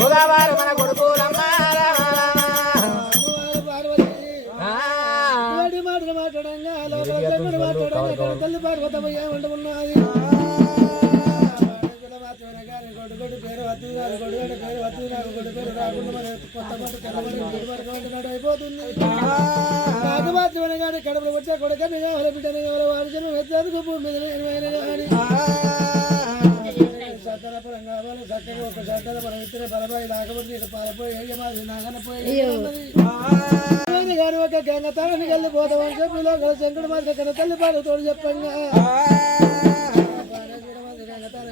మగవారు మన కొడుకులమ్మ మాట్లాడంగా తల్లి పార్వతమయ్యా ఉంటున్నది కొడుకొడు పేరు వద్దు కొడుగడు పేరు వద్దు నాకు కొడు పేరు రాకుండా మరి కొత్త పాటు తెల్లబడి అయిపోతుంది నాకు మాత్రమే కానీ కడుపులో వచ్చే కొడుకని కావాలి బిడ్డని కావాలి వారి జనం ఎత్తేందుకు భూమి మీద కానీ సత్తరపురం కావాలి చక్కగా ఒక సత్తర మనం ఇతర బలబాయి రాకపోతే ఇక్కడ పాలపోయి ఏమాది నాగనపోయి కానీ ఒక గంగ తలని వెళ్ళిపోతామని చెప్పి లోకల శంకుడు మాత్రం కన్నా తల్లి పాలతోడు చెప్పంగా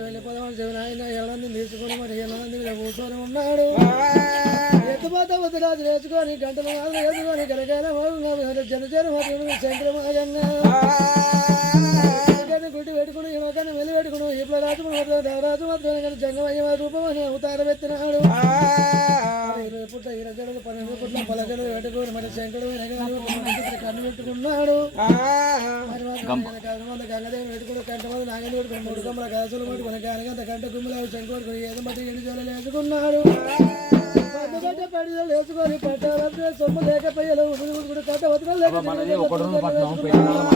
వెళ్ళిపోదామని చెప్పిన ఆయన ఎవరంది తీసుకుని మరి ఎల్లమంది మీద కూర్చొని ఉన్నాడు ఎత్తుపోతా వద్దురాజు వేసుకొని గంటలు మాత్రం వేసుకొని గలగాల జనజన మాత్రం శంకరమాగంగా గుడ్డి పెట్టుకుని యువకాన్ని వెళ్ళి పెట్టుకుని ఇప్పుడు రాజు మాత్రం దేవరాజు మాత్రమే కానీ జంగమయ్య రూపం అని అవతారం ఎత్తినాడు 20 పుట్ల 20 జడలు 12 పుట్ల పలకలు పెట్టుకుని మరి శంకరుడు కన్ను పెట్టుకున్నాడు గంగదేవి పెట్టుకుని కంటమంది నాగలి పెట్టుకుని 3 కమ్మల కలసలు పెట్టుకుని కానిగంత కంట గుమ్మలు శంకరుడు ఏదో మట్టి 7 జడలు వేసుకున్నాడు పడిదలు వేసుకొని పట్టాలంటే సొమ్ము లేకపోయారు కూడా కట్ట వదలు నాగేశ్వరం 50 రూపాయలు పెట్టి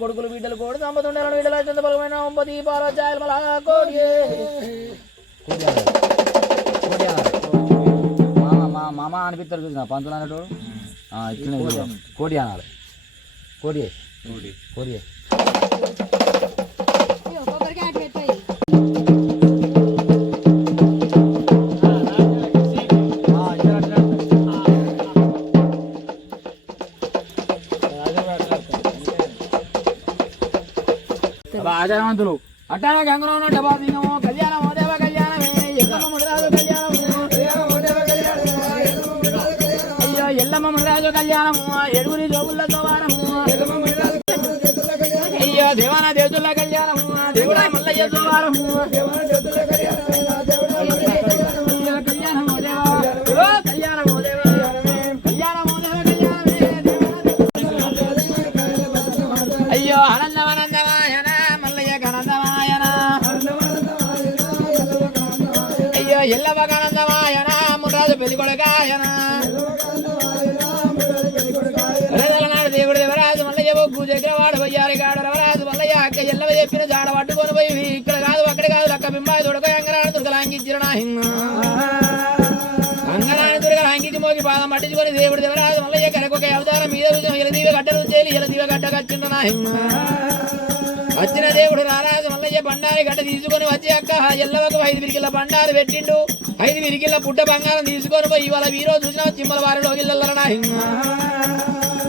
కొడుకులు బిడ్డలు కూడా సంపతుండాలని బిడ్డల బలమైన 9 పారాచాయలు మళ్ళా మామ అనిపిస్తారు చూసిన పంతులు అన్నట్టు ఇట్లనే కోడి అనాలి కోడి కోడి ఆచారవంతులు అట్టానే గంగలో డబ్బా దిగము కళ్యాణమో దేవ కళ్యాణమే ఎల్లమ్మ ముడిరాజు కళ్యాణము అయ్యో ఎల్లమ్మ ముడిరాజు కళ్యాణము ఎడుగురి జోగుల సవారము అయ్యో దేవాన దేవతుల కళ్యాణము దేవుడ మల్లయ్య సవారము కళ్యాణమో దేవ కళ్యాణమో దేవ కళ్యాణమో దేవ కళ్యాణమే అయ్యో ఆనందమానందమాయన అయ్యో ఎల్లవ గణందమాయన మురాజు పెళ్లి కొడకాయన నాడు దేవుడు దేవరాజు మల్లయ్య బొగ్గు జగ్రవాడు పోయారు గాడు రవరాజు మల్లయ్య అక్క ఎల్లవ చెప్పిన జాడ పట్టుకొని పోయి ఇక్కడ కాదు అక్కడ కాదు లక్క బింబాయి దొడక అంగనాడు దుర్గలాంగిచ్చిరణ అంగనాన్ని దుర్గలాంగించి మోగి పాదం పట్టించుకొని దేవుడు దేవరాజు మల్లయ్య కనకొక అవతారం మీద ఎలదీవ గడ్డలు చేలి ఎలదీవ గడ్డకొచ్చిండ్రనా వచ్చిన దేవుడు రారాజు మల్లయ్య బండారి గడ్డ తీసుకొని వచ్చి అక్క ఎల్లవకు 5 విరికిళ్ళ బండారు పెట్టిండు 5 విరికిళ్ళ పుట్ట బంగారం తీసుకొని పోయి ఇవాళ వీరో చూసిన చిమ్మల వారిలో ఇళ్ళల్లరనా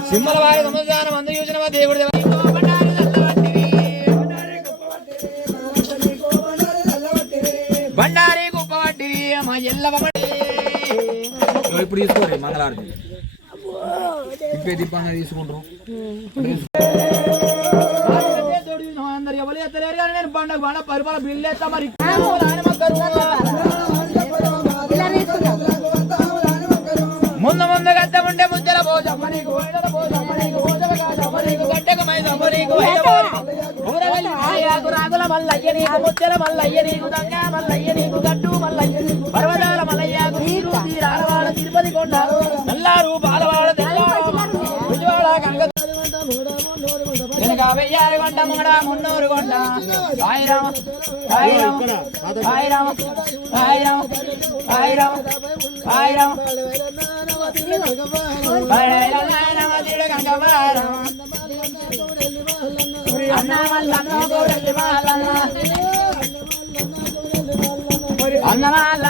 చిమ్మల వారి సంవత్సరం మందు చూసిన దేవుడు బండారి కుప్ప వడ్డీ మా ఎల్లవ ఇప్పుడు తీసుకోండి మంగళారతి ఇప్పే దీపంగా తీసుకుంటారు అందరు ఎవరు ఎత్తలేరు కానీ నేను పండుగ బండ పరిపాలన బిల్లు ఎత్తా మరి ముందు ముందు గద్ద ఉంటే ముద్దల పోజమ్మని గట్టకు మైదమ్మని రాగుల మల్లయ్య నీకు ముచ్చల మల్లయ్య నీకు గంగ మల్లయ్య నీకు గట్టు మల్లయ్య పర్వతాల మల్లయ్యకు నీరు తీరాలవాడ తిరుపతి కొండ నల్లారు బాలవాడ తెల్లవాడ విజయవాడ గంగ వెనక వెయ్యారు కొండ మూడ మున్నూరు కొండ సాయిరామ సాయిరామ సాయిరామ సాయిరామ సాయిరామ సాయిరామ అన్న వాళ్ళ